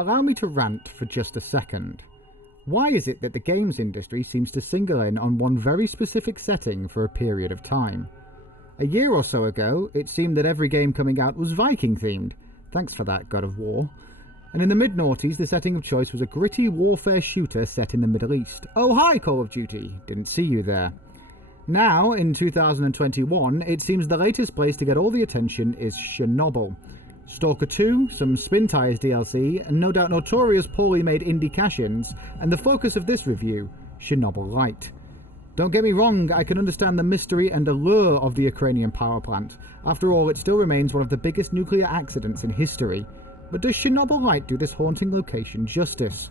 Allow me to rant for just a second. Why is it that the games industry seems to single in on one very specific setting for a period of time? A year or so ago, it seemed that every game coming out was Viking themed. Thanks for that, God of War. And in the mid-noughties, the setting of choice was a gritty warfare shooter set in the Middle East. Oh hi, Call of Duty. Didn't see you there. Now, in 2021, it seems the latest place to get all the attention is Chernobyl. Stalker 2, some Spin Tires DLC, and no doubt notorious poorly made indie cash-ins, and the focus of this review, Chernobylite. Don't get me wrong, I can understand the mystery and allure of the Ukrainian power plant. After all, it still remains one of the biggest nuclear accidents in history. But does Chernobylite do this haunting location justice?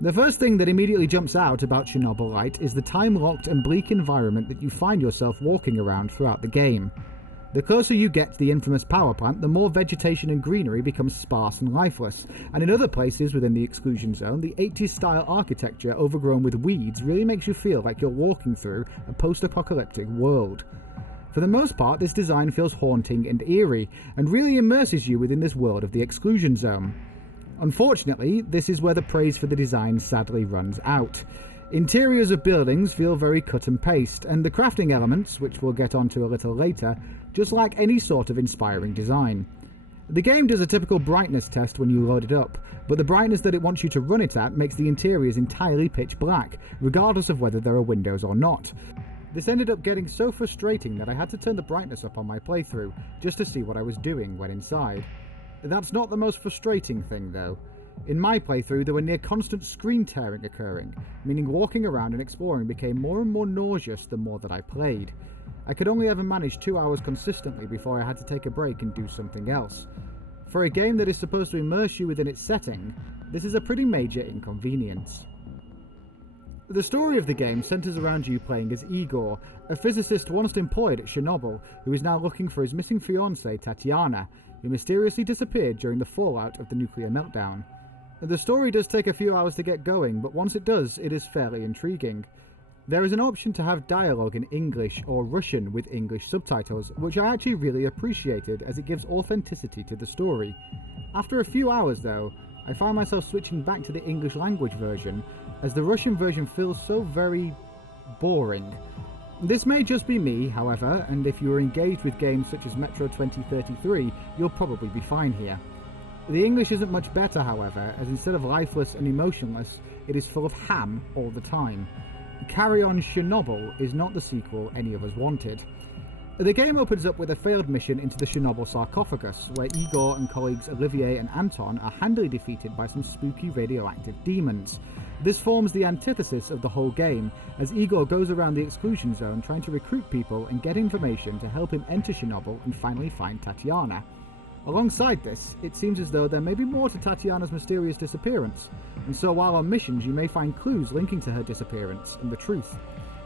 The first thing that immediately jumps out about Chernobylite is the time-locked and bleak environment that you find yourself walking around throughout the game. The closer you get to the infamous power plant, the more vegetation and greenery becomes sparse and lifeless, and in other places within the exclusion zone, the 80s-style architecture overgrown with weeds really makes you feel like you're walking through a post-apocalyptic world. For the most part, this design feels haunting and eerie, and really immerses you within this world of the exclusion zone. Unfortunately, this is where the praise for the design sadly runs out. Interiors of buildings feel very cut and paste, and the crafting elements, which we'll get onto a little later, just lack any sort of inspiring design. The game does a typical brightness test when you load it up, but the brightness that it wants you to run it at makes the interiors entirely pitch black, regardless of whether there are windows or not. This ended up getting so frustrating that I had to turn the brightness up on my playthrough, just to see what I was doing when inside. That's not the most frustrating thing though. In my playthrough, there were near constant screen tearing occurring, meaning walking around and exploring became more and more nauseous the more that I played. I could only ever manage 2 hours consistently before I had to take a break and do something else. For a game that is supposed to immerse you within its setting, this is a pretty major inconvenience. The story of the game centers around you playing as Igor, a physicist once employed at Chernobyl, who is now looking for his missing fiancée Tatiana, who mysteriously disappeared during the fallout of the nuclear meltdown. The story does take a few hours to get going, but once it does, it is fairly intriguing. There is an option to have dialogue in English or Russian with English subtitles, which I actually really appreciated as it gives authenticity to the story. After a few hours though, I found myself switching back to the English language version, as the Russian version feels so very boring. This may just be me, however, and if you are engaged with games such as Metro 2033, you'll probably be fine here. The English isn't much better, however, as instead of lifeless and emotionless, it is full of ham all the time. Carry On Chernobyl is not the sequel any of us wanted. The game opens up with a failed mission into the Chernobyl sarcophagus, where Igor and colleagues Olivier and Anton are handily defeated by some spooky radioactive demons. This forms the antithesis of the whole game, as Igor goes around the exclusion zone trying to recruit people and get information to help him enter Chernobyl and finally find Tatiana. Alongside this, it seems as though there may be more to Tatiana's mysterious disappearance, and so while on missions you may find clues linking to her disappearance and the truth.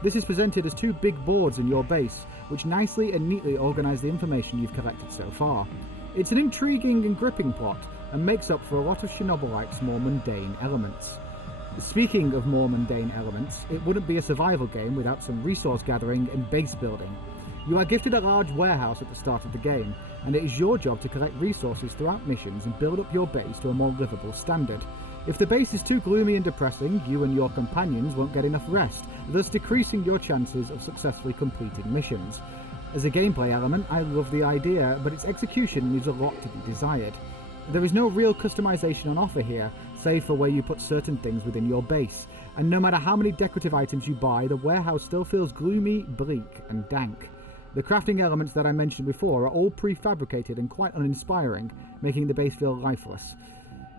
This is presented as two big boards in your base, which nicely and neatly organise the information you've collected so far. It's an intriguing and gripping plot, and makes up for a lot of Chernobylite's more mundane elements. Speaking of more mundane elements, it wouldn't be a survival game without some resource gathering and base building. You are gifted a large warehouse at the start of the game, and it is your job to collect resources throughout missions and build up your base to a more livable standard. If the base is too gloomy and depressing, you and your companions won't get enough rest, thus decreasing your chances of successfully completing missions. As a gameplay element, I love the idea, but its execution leaves a lot to be desired. There is no real customization on offer here, save for where you put certain things within your base, and no matter how many decorative items you buy, the warehouse still feels gloomy, bleak, and dank. The crafting elements that I mentioned before are all prefabricated and quite uninspiring, making the base feel lifeless.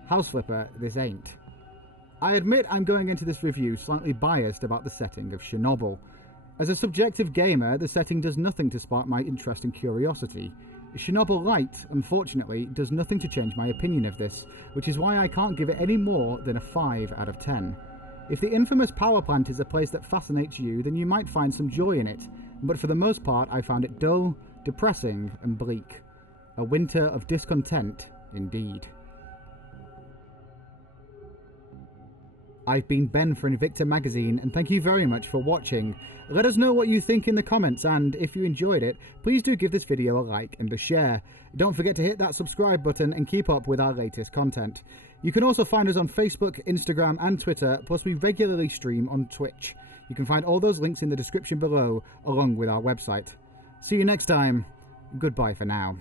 House Flipper, this ain't. I admit I'm going into this review slightly biased about the setting of Chernobyl. As a subjective gamer, the setting does nothing to spark my interest and curiosity. Chernobylite, unfortunately, does nothing to change my opinion of this, which is why I can't give it any more than a 5 out of 10. If the infamous power plant is a place that fascinates you, then you might find some joy in it, but for the most part I found it dull, depressing, and bleak. A winter of discontent, indeed. I've been Ben for Invicta Magazine, and thank you very much for watching. Let us know what you think in the comments, and if you enjoyed it, please do give this video a like and a share. Don't forget to hit that subscribe button and keep up with our latest content. You can also find us on Facebook, Instagram and Twitter, plus we regularly stream on Twitch. You can find all those links in the description below, along with our website. See you next time. Goodbye for now.